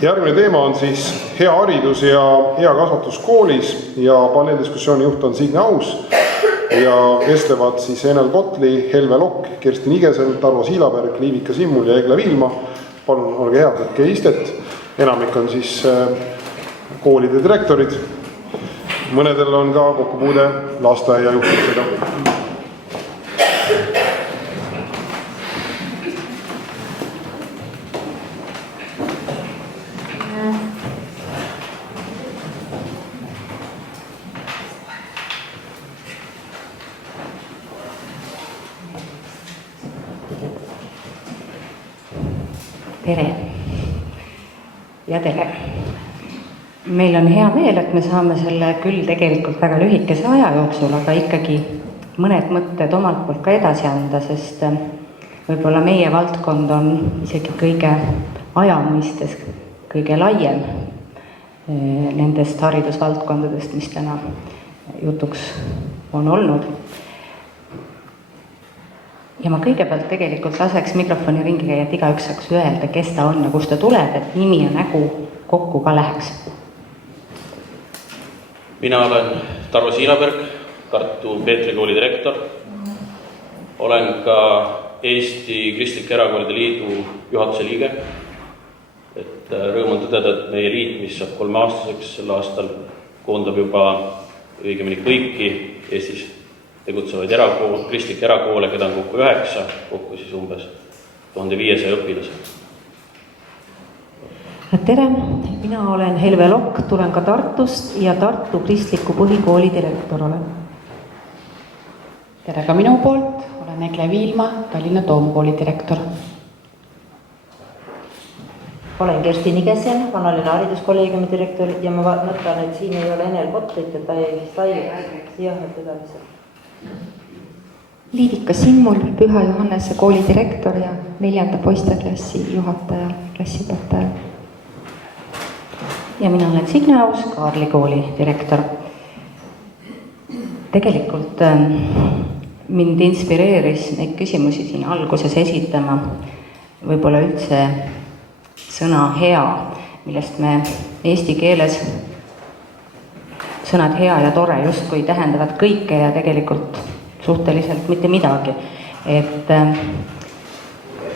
Järgmine teema on siis hea haridus ja hea kasvatus koolis ja paneeldiskussiooni juht on Signe Aus ja vestlevad siis Enel Kotli, Helve Lokk, Kersti Nigesel, Tarvo Siilaberg, Liivika Simmul ja Egle Viilma. Palun, olge head, võtke istet. Enamik on siis koolide direktorid. Mõnedel on ka kokkupuude lasteaia juhtimisega. Tere ja tere. Meil on hea meel, et me saame selle küll tegelikult väga lühikese aja jooksul, aga ikkagi mõned mõtted omalt poolt ka edasi anda, sest võib-olla meie valdkond on isegi kõige aja mõistes kõige laiem nendest haridusvaldkondadest, mis täna jutuks on olnud. Ja ma kõigepealt tegelikult laseks mikrofoni ringi käia, et igaüks saaks öelda, kes ta on ja kust ta tuleb, et nimi ja nägu kokku ka läheks. Mina olen Tarvo Siilaberg, Tartu Peetri kooli direktor. Olen ka Eesti Kristlike Erakoolide Liidu juhatuse liige. Et rõõm on tõdeda, et meie liit, mis saab 3-aastaseks sel aastal, koondab juba õigemini kõiki Eestis tegutsevaid kristlikke erakoole, keda on kokku 9, kokku siis umbes 1500 õpilase. Tere, mina olen Helve Lokk, tulen ka Tartust ja Tartu Kristliku Põhikooli direktor olen. Tere ka minu poolt, olen Egle Viilma, Tallinna Toomkooli direktor. Olen Kersti Nigesel, vanaline hariduskolleegiumi direktor ja ma mõtlen, et siin ei ole Enel Kotlit, et ta ei sai teda lihtsalt. Liivika Simmul, Püha Johannese kooli direktor ja 4. poisteklassi juhataja, klassiõpetaja. Ja mina olen Signe Aus, Kaarli kooli direktor. Tegelikult mind inspireeris neid küsimusi siin alguses esitama võib-olla üldse sõna hea, millest me eesti keeles sõnad hea ja tore justkui tähendavad kõike ja tegelikult suhteliselt mitte midagi. Et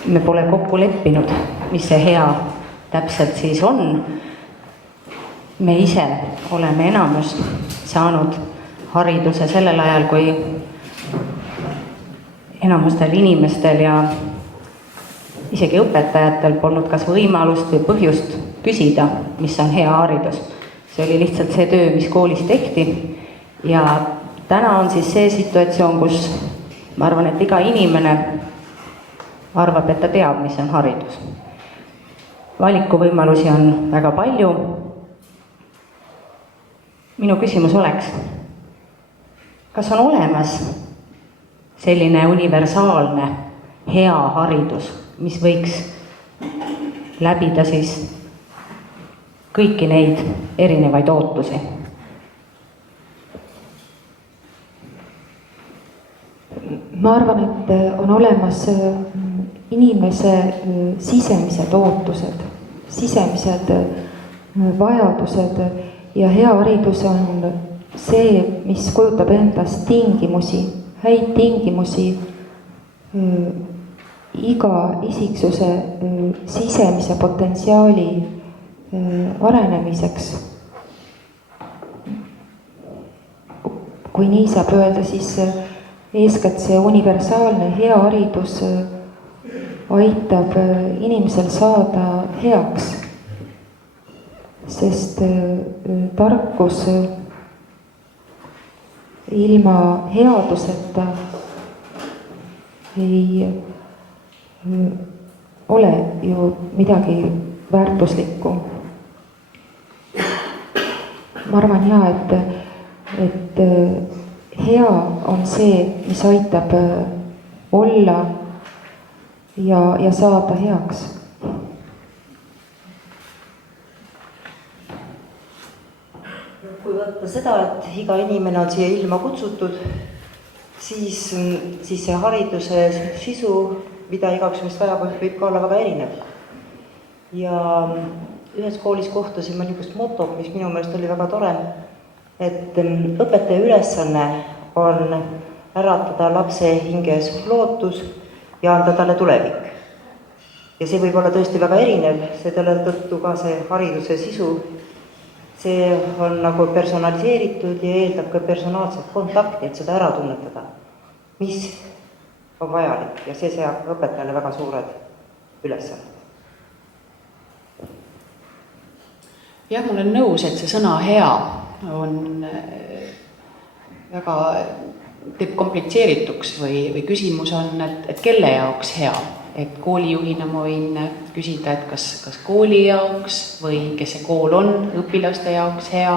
me pole kokku leppinud, mis see hea täpselt siis on. Me ise oleme enamus saanud hariduse sellel ajal, kui enamustel inimestel ja isegi õpetajatel polnud kas võimalust või põhjust küsida, mis on hea haridus. See oli lihtsalt see töö, mis koolis tehti ja täna on siis see situatsioon, kus ma arvan, et iga inimene arvab, et ta teab, mis on haridus. Valikuvõimalusi on väga palju. Minu küsimus oleks, kas on olemas selline universaalne hea haridus, mis võiks läbida siis kõiki neid erinevaid ootusi? Ma arvan, et on olemas inimese sisemised ootused, sisemised vajadused ja hea haridus on see, mis kujutab endast tingimusi, häid tingimusi iga isiksuse sisemise potentsiaali arenemiseks. Kui nii saab öelda, siis eeskätt see universaalne hea haridus aitab inimesel saada heaks, sest tarkus ilma headuseta ei ole ju midagi väärtuslikku. Ma arvan et hea on see, mis aitab olla ja saada heaks. Kui võtta seda, et iga inimene on siia ilma kutsutud, siis see hariduse sisu, mida igaüks meist vajab, võib ka olla väga erinev. ja ühes koolis kohtusime niisugust motot, mis minu meelest oli väga tore, et õpetaja ülesanne on äratada lapse hinges lootus ja anda talle tulevik. Ja see võib olla tõesti väga erinev, selle tõttu ka see hariduse sisu, see on nagu personaliseeritud ja eeldab ka personaalset kontakti, et seda ära tunnetada, mis on vajalik ja see seab õpetajale väga suured ülesanded. Jah, ma olen nõus, et see sõna hea on väga, teeb komplitseerituks või küsimus on, et kelle jaoks hea. Et koolijuhina ma võin küsida, et kas kooli jaoks või kes see kool on, õpilaste jaoks hea,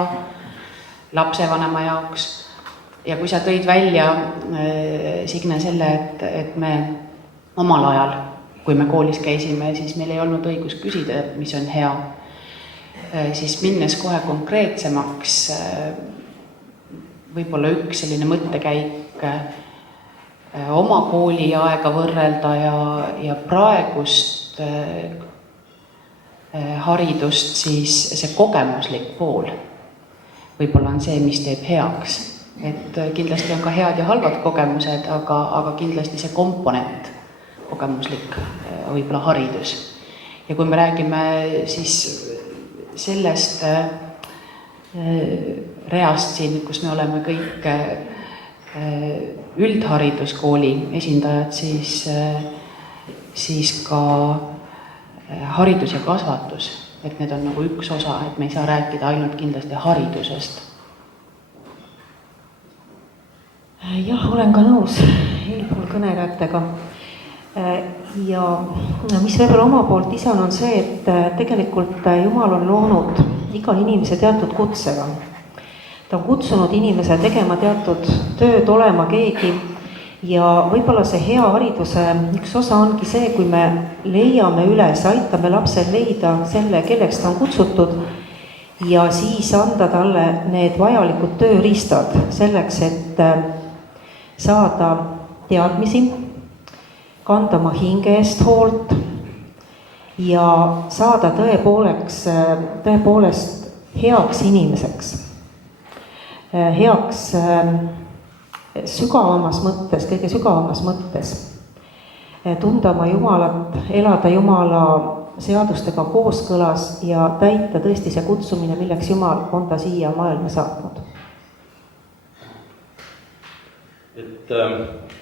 lapsevanema jaoks. Ja kui sa tõid välja, Signe, selle, et me omal ajal, kui me koolis käisime, siis meil ei olnud õigus küsida, mis on hea. Siis minnes kohe konkreetsemaks, võib-olla üks selline mõttekäik oma kooli aega võrrelda ja praegust haridust, siis see kogemuslik pool võib-olla on see, mis teeb heaks. Et kindlasti on ka head ja halvad kogemused, aga kindlasti see komponent, kogemuslik võib-olla haridus. Ja kui me räägime siis sellest reast siin, kus me oleme kõik üldhariduskooli esindajad, siis ka haridus ja kasvatus, et need on nagu üks osa, et me ei saa rääkida ainult kindlasti haridusest. Jah, olen ka nõus eelpool kõnelejatega. Ja mis võib-olla oma poolt lisan on see, et tegelikult Jumal on loonud iga inimese teatud kutsega. Ta on kutsunud inimese tegema teatud tööd, olema keegi ja võib-olla see hea hariduse üks osa ongi see, kui me leiame üles, aitame lapsel leida selle, kelleks ta on kutsutud ja siis anda talle need vajalikud tööriistad selleks, et saada teadmisi, kanda oma hinge eest hoolt ja saada tõepoolest heaks inimeseks. Heaks sügavamas mõttes, kõige sügavamas mõttes. Tunda oma Jumalat, elada Jumala seadustega kooskõlas ja täita tõesti see kutsumine, milleks Jumal on ta siia maailma saatnud. Et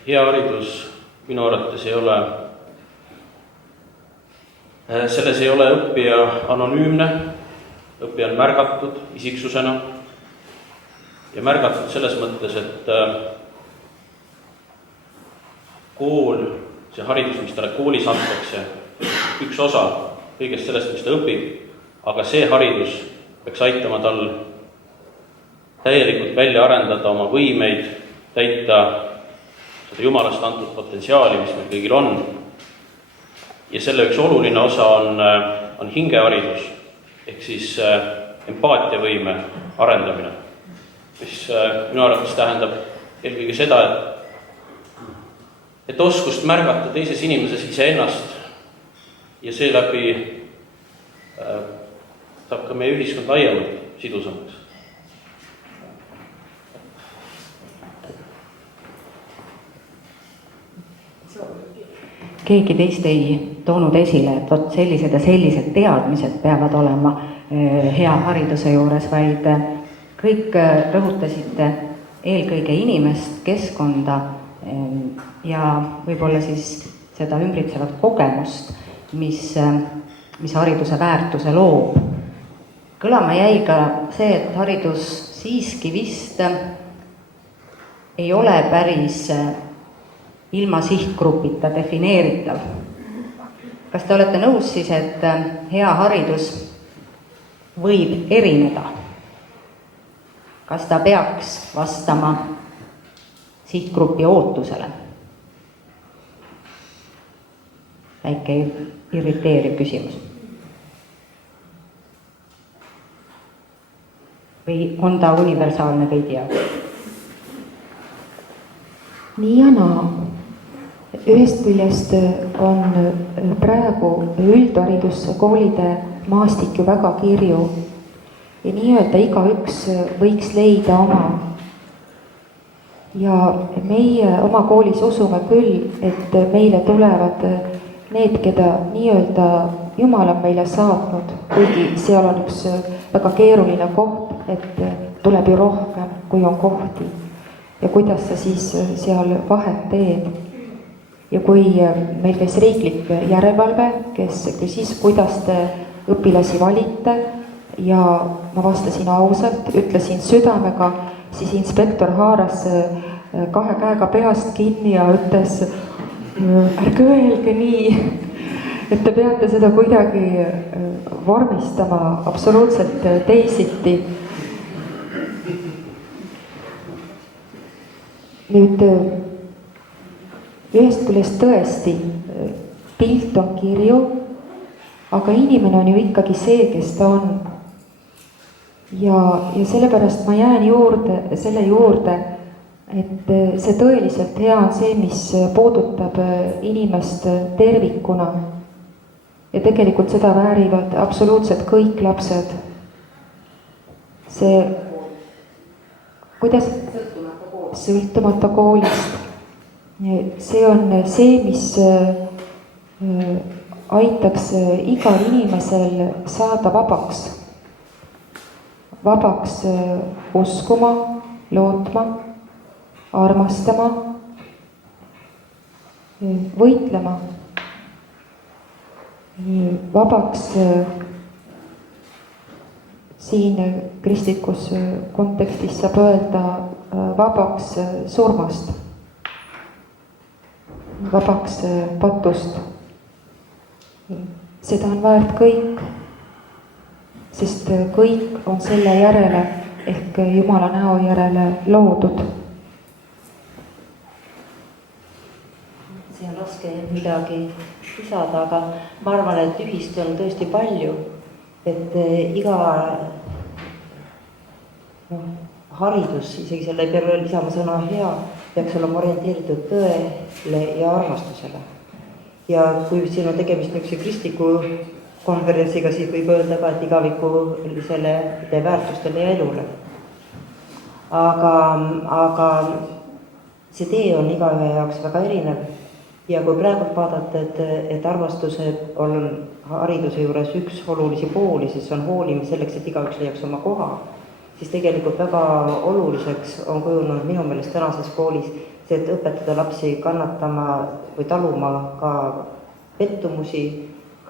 hea haridus minu arvates ei ole, selles ei ole õppija anonüümne, õppija on märgatud isiksusena ja märgatud selles mõttes, et kool, see haridus, mis talle koolis antakse, üks osa kõigest sellest, mis ta õpib, aga see haridus peaks aitama tal täielikult välja arendada oma võimeid, täita seda Jumalast antud potentsiaali, mis meil kõigil on. Ja selle üks oluline osa on hingeharidus, ehk siis empaatiavõime arendamine, mis minu arvates tähendab eelkõige seda, et oskust märgata teises inimeses iseennast ja seeläbi saab ka meie ühiskond laiemalt sidusamaks. Keegi teist ei toonud esile, et vot sellised ja sellised teadmised peavad olema hea hariduse juures, vaid kõik rõhutasite eelkõige inimest, keskkonda ja võib-olla siis seda ümbritsevat kogemust, mis hariduse väärtuse loob. Kõlama jäi ka see, et haridus siiski vist ei ole päris ilma sihtgrupita defineeritav. Kas te olete nõus siis, et hea haridus võib erineda? Kas ta peaks vastama sihtgrupi ootusele? Väike irriteeriv küsimus. Või on ta universaalne kõigi jaoks? Nii ja naa. ühest küljest on praegu üldhariduskoolide maastik ju väga kirju ja nii-öelda igaüks võiks leida oma. Ja meie oma koolis usume küll, et meile tulevad need, keda nii-öelda Jumal on meile saatnud, kuigi seal on üks väga keeruline koht, et tuleb ju rohkem, kui on kohti. Ja kuidas sa siis seal vahet teed? Ja kui meil käis riiklik järelevalve, kes küsis, kuidas te õpilasi valite ja ma vastasin ausalt, ütlesin südamega, siis inspektor haaras 2 käega peast kinni ja ütles, ärge öelge nii, et te peate seda kuidagi vormistama absoluutselt teisiti. Nüüd ühest küljest tõesti pilt on kirju, aga inimene on ju ikkagi see, kes ta on. Ja sellepärast ma jään selle juurde, et see tõeliselt hea on see, mis puudutab inimest tervikuna. Ja tegelikult seda väärivad absoluutselt kõik lapsed. See, kuidas sõltumata koolist. See on see, mis aitaks igal inimesel saada vabaks. Vabaks uskuma, lootma, armastama, võitlema. Vabaks siin kristlikus kontekstis saab öelda vabaks surmast. Vabaks patust. Seda on väärt kõik, sest kõik on selle järele ehk Jumala näo järele loodud. See on raske midagi lisada, aga ma arvan, et ühist on tõesti palju, et iga haridus, isegi selle ei pea lisama sõna hea, peaks olema orienteeritud tõele ja armastusele. Ja kui siin on tegemist niisuguse kristliku konverentsiga, siis võib öelda ka, et igavikulisele väärtustele ja elule. Aga see tee on igaühe jaoks väga erinev. Ja kui praegu vaadata, et armastuse on hariduse juures üks olulisi pooli, siis on hoolimine selleks, et igaüks leiaks oma koha, siis tegelikult väga oluliseks on kujunenud minu meelest tänases koolis see, et õpetada lapsi kannatama või taluma ka pettumusi,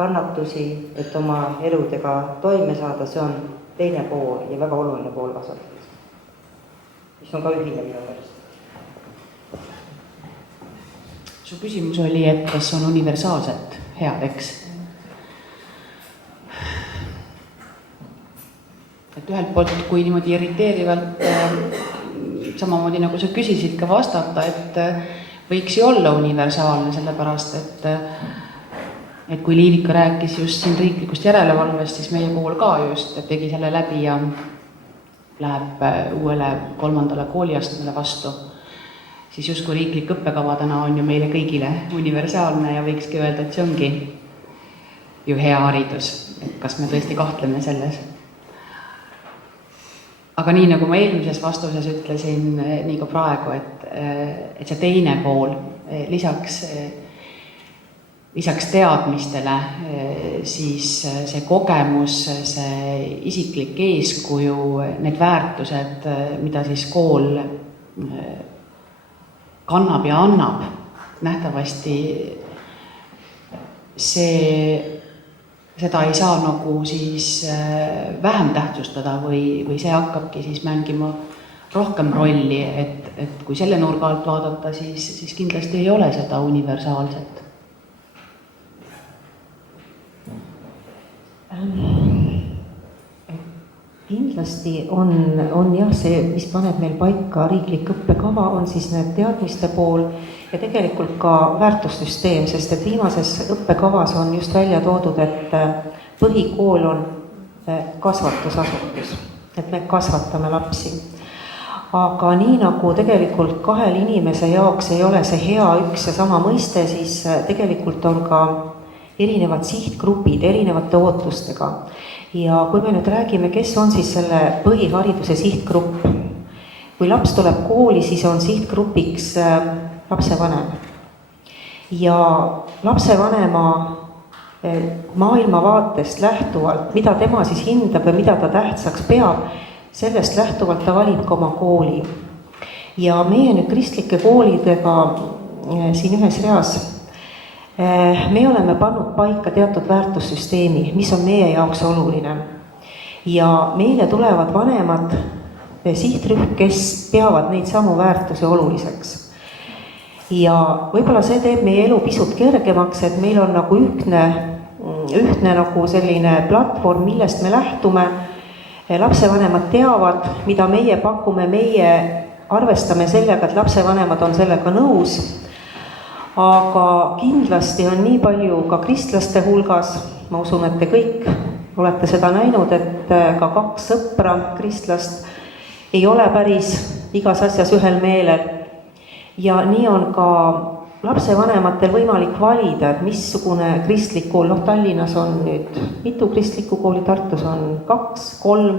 kannatusi, et oma eludega toime saada, see on teine pool ja väga oluline pool kasvatamisest, mis on ka ühine minu meelest. Su küsimus oli, et kas on universaalselt head, eks? Et ühelt poolt, kui niimoodi irriteerivalt, samamoodi nagu sa küsisid ka vastata, et võiks ju olla universaalne, sellepärast et kui Liivika rääkis just siin riiklikust järelevalvest, siis meie kool ka just tegi selle läbi ja läheb uuele 3. kooliastmele vastu. Siis justkui riiklik õppekava täna on ju meile kõigile universaalne ja võikski öelda, et see ongi ju hea haridus, et kas me tõesti kahtleme selles. Aga nii nagu ma eelmises vastuses ütlesin, nii ka praegu, et see teine pool, lisaks teadmistele, siis see kogemus, see isiklik eeskuju, need väärtused, mida siis kool kannab ja annab, nähtavasti seda ei saa nagu siis vähem tähtsustada või see hakkabki siis mängima rohkem rolli, et kui selle nurga alt vaadata, siis kindlasti ei ole seda universaalset. Kindlasti on jah see, mis paneb meil paika riiklik õppekava, on siis need teadmiste pool ja tegelikult ka väärtussüsteem, sest et viimases õppekavas on just välja toodud, et põhikool on kasvatusasutus, et me kasvatame lapsi. aga nii nagu tegelikult kahel inimese jaoks ei ole see hea üks ja sama mõiste, siis tegelikult on ka erinevad sihtgrupid erinevate ootustega. Ja kui me nüüd räägime, kes on siis selle põhihariduse sihtgrupp, kui laps tuleb kooli, siis on sihtgrupiks lapsevanem. Ja lapsevanema maailmavaatest lähtuvalt, mida tema siis hindab ja mida ta tähtsaks peab, sellest lähtuvalt ta valib ka oma kooli. Ja meie nüüd kristlike koolidega siin ühes reas, me oleme pannud paika teatud väärtussüsteemi, mis on meie jaoks oluline. Ja meile tulevad vanemad sihtrühm, kes peavad neid samu väärtusi oluliseks. Ja võib-olla see teeb meie elu pisut kergemaks, et meil on nagu ühtne nagu selline platvorm, millest me lähtume. Lapsevanemad teavad, mida meie pakume, meie arvestame sellega, et lapsevanemad on sellega nõus. Aga kindlasti on nii palju ka kristlaste hulgas, ma usun, et te kõik olete seda näinud, et ka 2 sõpra kristlast ei ole päris igas asjas ühel meelel. Ja nii on ka lapsevanematel võimalik valida, et missugune kristlik kool, Tallinnas on nüüd mitu kristlikku kooli, Tartus on 2, 3.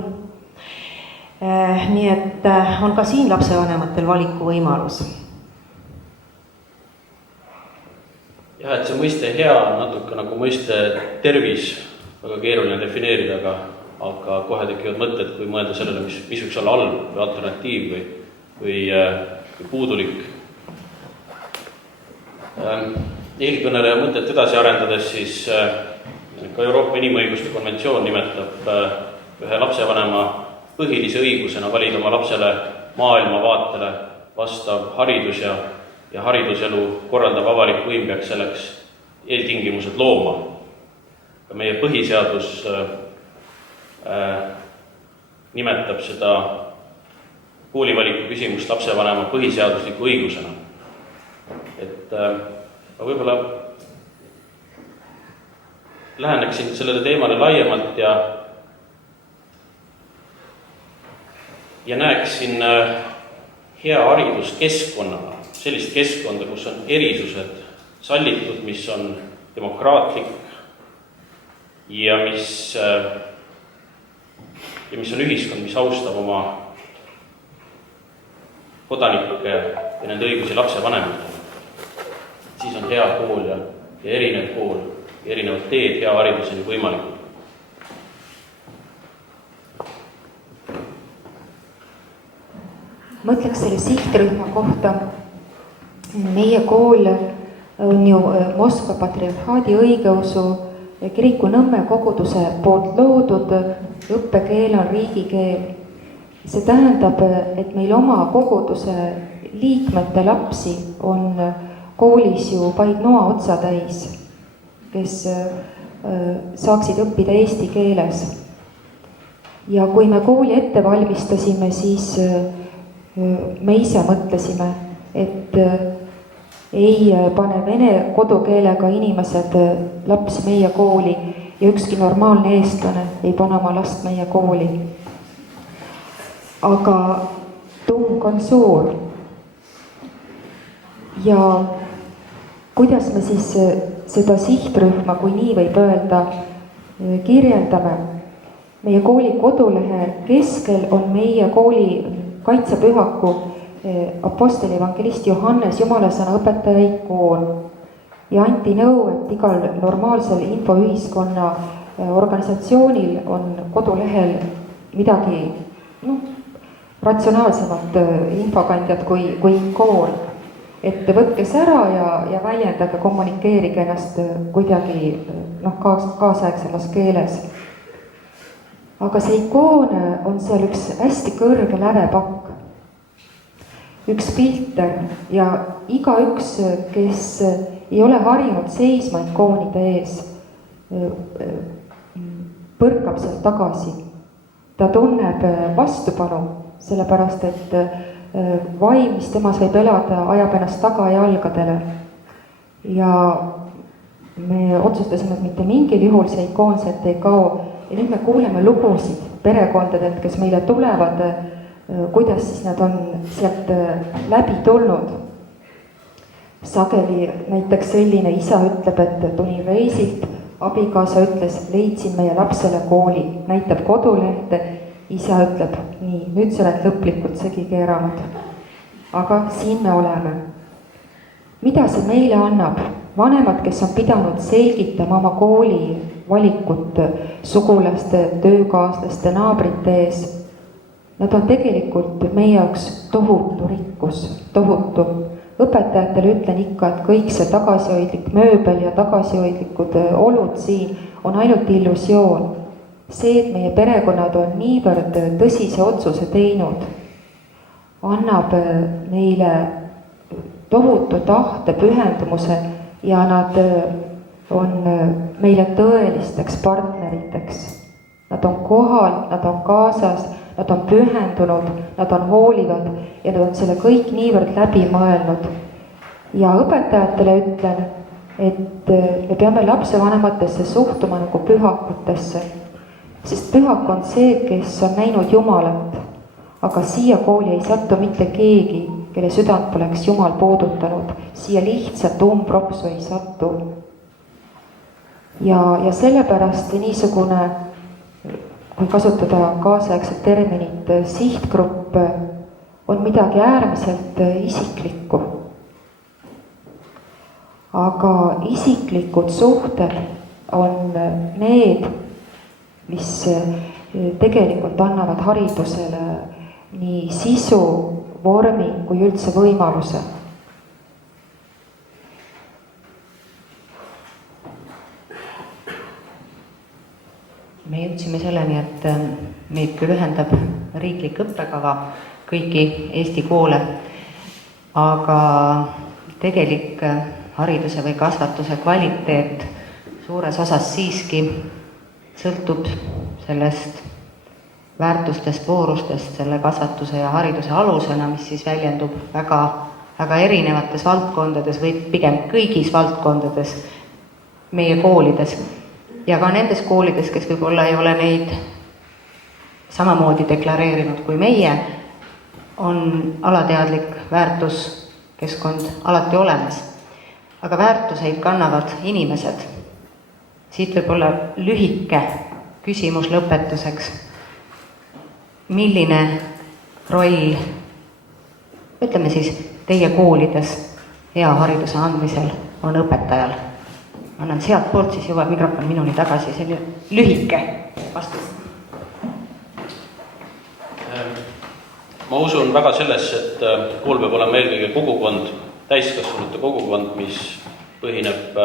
Nii et on ka siin lapsevanematel valiku võimalus. Jah, et see mõiste hea on natuke nagu mõiste tervis, väga keeruline defineerida, aga kohe tekivad mõtted, kui mõelda sellele, mis võiks olla halb või alternatiiv või puudulik. Eelkõneleja mõtet edasi arendades, siis ka Euroopa Inimõiguste konventsioon nimetab ühe lapsevanema põhilise õigusena valida oma lapsele maailmavaatele vastav haridus ja hariduselu korraldav avalik võim peaks selleks eeltingimused looma. Ka meie põhiseadus nimetab seda koolivaliku küsimust lapsevanema põhiseadusliku õigusena. Et ma võib-olla läheneksin sellele teemale laiemalt ja näeksin hea hariduskeskkonnana sellist keskkonda, kus on erisused sallitud, mis on demokraatlik ja mis on ühiskond, mis austab oma kodanikke ja nende õigusi lapsevanematele. Siis on hea kool ja erinev kool ja erinevad teed hea hariduseni võimalikud. Mõtleks selle sihtrühma kohta. Meie kool on ju Moskva patriarhaadi õigeusu kiriku Nõmme koguduse poolt loodud, õppekeel on riigikeel. See tähendab, et meil oma koguduse liikmete lapsi on koolis ju vaid noa otsa täis, kes saaksid õppida eesti keeles. Ja kui me kooli ette valmistasime, siis me ise mõtlesime, et ei pane vene kodukeelega inimesed lapsi meie kooli ja ükski normaalne eestlane ei pane oma last meie kooli. Aga tung on suur. Ja kuidas me siis seda sihtrühma, kui nii võib öelda, kirjeldame? Meie kooli kodulehe keskel on meie kooli kaitsepühaku aposteli evangelist Johannes jumalasõna õpetaja ikoon ja anti nõu, et igal normaalsel infoühiskonna organisatsioonil on kodulehel midagi ratsionaalsemat infokandjat kui ikoon. Et võtke see ära ja väljendage, kommunikeerige ennast kuidagi kaasaegsemas keeles. Aga see ikoon on seal üks hästi kõrge lävepakk, üks filter ja igaüks, kes ei ole harjunud seisma ikoonide ees, põrkab sealt tagasi. Ta tunneb vastupanu, sellepärast et vaim, mis temas võib elada, ajab ennast tagajalgadele. Ja me otsustasime, et mitte mingil juhul see ikoon sealt ei kao. Ja nüüd me kuuleme lugusid perekondadelt, kes meile tulevad kuidas siis nad on sealt läbi tulnud. Sageli näiteks selline isa ütleb, et tulin reisilt, abikaasa ütles, leidsin meie lapsele kooli, näitab kodulehte, isa ütleb, nii, nüüd sa oled lõplikult segi keeranud. Aga siin me oleme. Mida see meile annab? Vanemad, kes on pidanud selgitama oma kooli valikut sugulaste, töökaaslaste, naabrite ees, nad on tegelikult meie jaoks tohutu rikkus, tohutu. Õpetajatele ütlen ikka, et kõik see tagasihoidlik mööbel ja tagasihoidlikud olud siin on ainult illusioon. See, et meie perekonnad on niivõrd tõsise otsuse teinud, annab neile tohutu tahte, pühendumuse ja nad on meile tõelisteks partneriteks. Nad on kohal, nad on kaasas, nad on pühendunud, nad on hoolivad ja nad on selle kõik niivõrd läbi mõelnud. Ja õpetajatele ütlen, et me peame lapsevanematesse suhtuma nagu pühakutesse, sest pühak on see, kes on näinud Jumalat, aga siia kooli ei sattu mitte keegi, kelle südant poleks Jumal puudutanud, siia lihtsalt umbropsu ei satu. Ja sellepärast niisugune, kui kasutada kaasaegset terminit, sihtgrupp on midagi äärmiselt isiklikku. Aga isiklikud suhted on need, mis tegelikult annavad haridusele nii sisu, vormi kui üldse võimaluse. Me jõudsime selleni, et meid küll ühendab riiklik õppekava kõiki Eesti koole, aga tegelik hariduse või kasvatuse kvaliteet suures osas siiski sõltub sellest väärtustest, voorustest, selle kasvatuse ja hariduse alusena, mis siis väljendub väga erinevates valdkondades või pigem kõigis valdkondades meie koolides. Ja ka nendes koolides, kes võib-olla ei ole neid samamoodi deklareerinud kui meie, on alateadlik väärtuskeskkond alati olemas. Aga väärtuseid kannavad inimesed. Siit võib olla lühike küsimus lõpetuseks. Milline roll, ütleme siis, teie koolides hea hariduse andmisel on õpetajal? Annan sealt poolt, siis jõuab mikrofon minuni tagasi, selline lühike vastus. Ma usun väga sellesse, et kool peab olema eelkõige kogukond, täiskasvanute kogukond, mis põhineb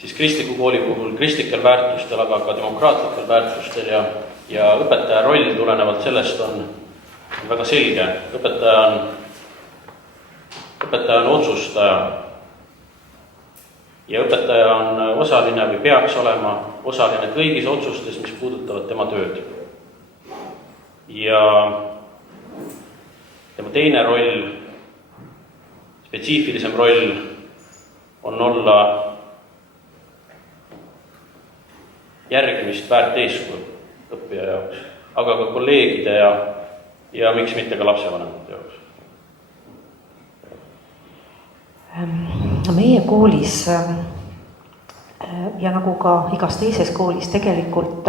siis kristliku kooli puhul kristlikel väärtustel, aga ka demokraatlikel väärtustel ja õpetaja roll tulenevalt sellest on väga selge. Õpetaja on otsustaja ja õpetaja on osaline või peaks olema osaline kõigis otsustes, mis puudutavad tema tööd. Ja tema teine roll, spetsiifilisem roll on olla järgimist väärt eeskuju õppija jaoks, aga ka kolleegide ja miks mitte ka lapsevanemate jaoks. Meie koolis ja nagu ka igas teises koolis tegelikult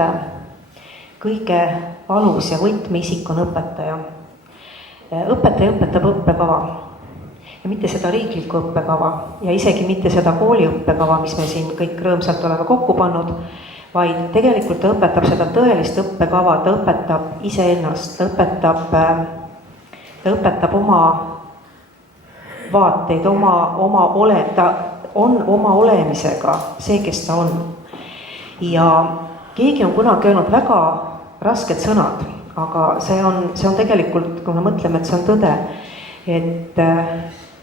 kõige alus ja võtmeisik on õpetaja. Õpetaja õpetab õppekava ja mitte seda riiklikku õppekava ja isegi mitte seda kooliõppekava, mis me siin kõik rõõmsalt oleme kokku pannud, vaid tegelikult ta õpetab seda tõelist õppekava, ta õpetab iseennast, ta õpetab oma vaateid, ta on oma olemisega see, kes ta on. Ja keegi on kunagi öelnud väga rasked sõnad, aga see on tegelikult, kui me mõtleme, et see on tõde, et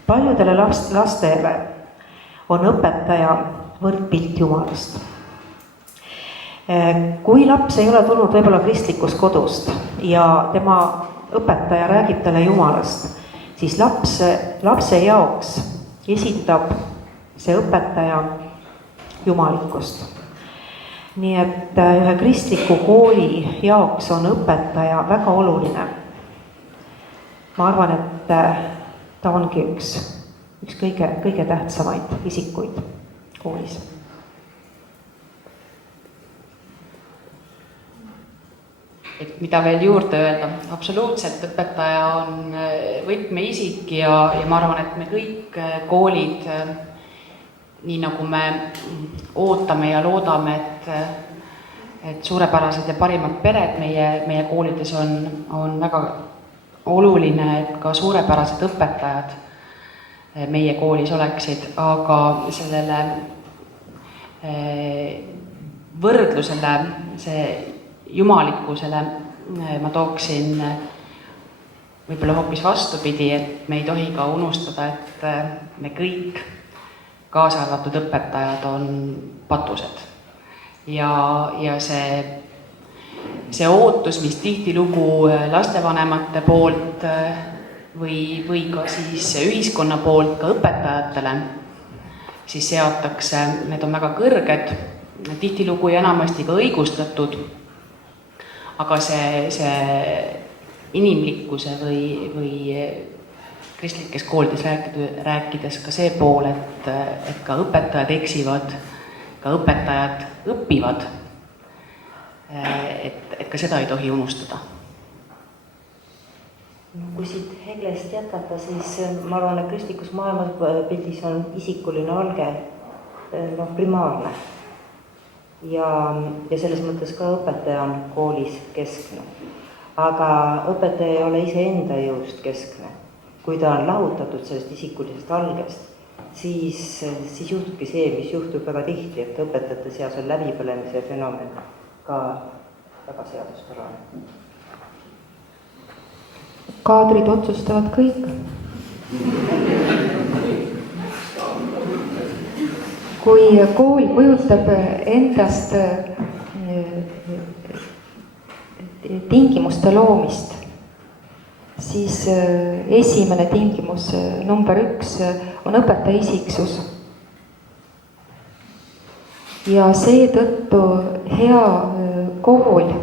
paljudele lastele on õpetaja võrdpilt Jumalast. Kui laps ei ole tulnud võib-olla kristlikust kodust ja tema õpetaja räägib talle Jumalast, siis lapse jaoks esitab see õpetaja jumalikkust. Nii et ühe kristliku kooli jaoks on õpetaja väga oluline. ma arvan, et ta ongi üks kõige tähtsamaid isikuid koolis. Et mida veel juurde öelda, absoluutselt õpetaja on võtmeisik ja ma arvan, et me kõik koolid, nii nagu me ootame ja loodame, et suurepärased ja parimad pered meie koolides on väga oluline, et ka suurepärased õpetajad meie koolis oleksid, aga sellele võrdlusele, see jumalikkusele ma tooksin võib-olla hoopis vastupidi, et me ei tohi ka unustada, et me kõik, kaasa arvatud õpetajad, on patused. Ja see ootus, mis tihtilugu lastevanemate poolt või ka siis ühiskonna poolt ka õpetajatele, siis seatakse, need on väga kõrged, tihtilugu ja enamasti ka õigustatud, aga see inimlikkuse või kristlikes koolides rääkides ka see pool, et ka õpetajad eksivad, ka õpetajad õpivad, et ka seda ei tohi unustada. Kui siit Heglest jätkata, siis ma arvan, et kristlikus maailmapildis on isikuline alge primaarne. Ja selles mõttes ka õpetaja on koolis keskne. Aga õpetaja ei ole iseenda jõust keskne. Kui ta on lahutatud sellest isikulisest algest, siis juhtubki see, mis juhtub väga tihti, et õpetajate seas on läbipõlemise fenomen ka väga seaduspärane. Kaadrid otsustavad kõik. Kui kool kujutab endast tingimuste loomist, siis esimene tingimus, number 1, on õpetaja isiksus. Ja seetõttu hea kool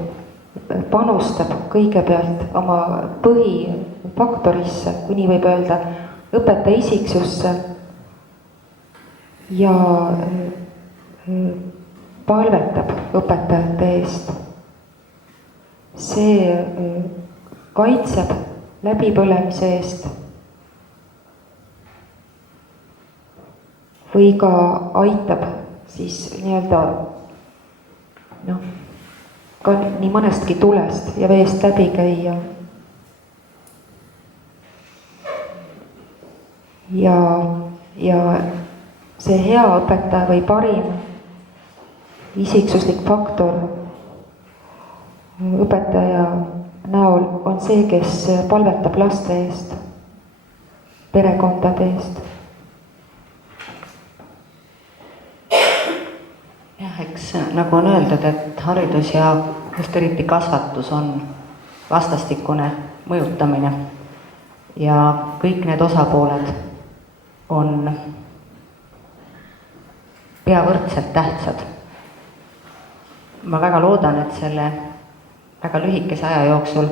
panustab kõigepealt oma põhifaktorisse, kui nii võib öelda, õpetaja isiksusse ja palvetab õpetajate eest. See kaitseb läbipõlemise eest või ka aitab siis nii-öelda ka nii mõnestki tulest ja veest läbi käia. Ja see hea õpetaja või parim isiksuslik faktor õpetaja näol on see, kes palvetab laste eest, perekondade eest. Jah, eks nagu on öeldud, et haridus ja just eriti kasvatus on vastastikune mõjutamine ja kõik need osapooled on pea võrdselt tähtsad. Ma väga loodan, et selle väga lühikese aja jooksul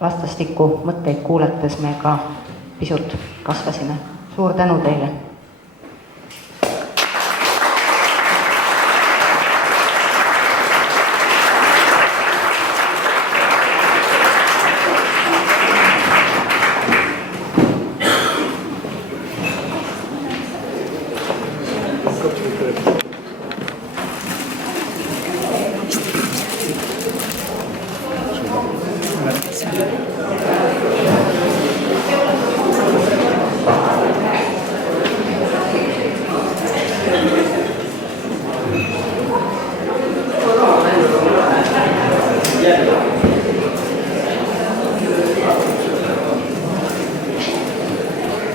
vastastikku mõtteid kuulates me ka pisut kasvasime. Suur tänu teile!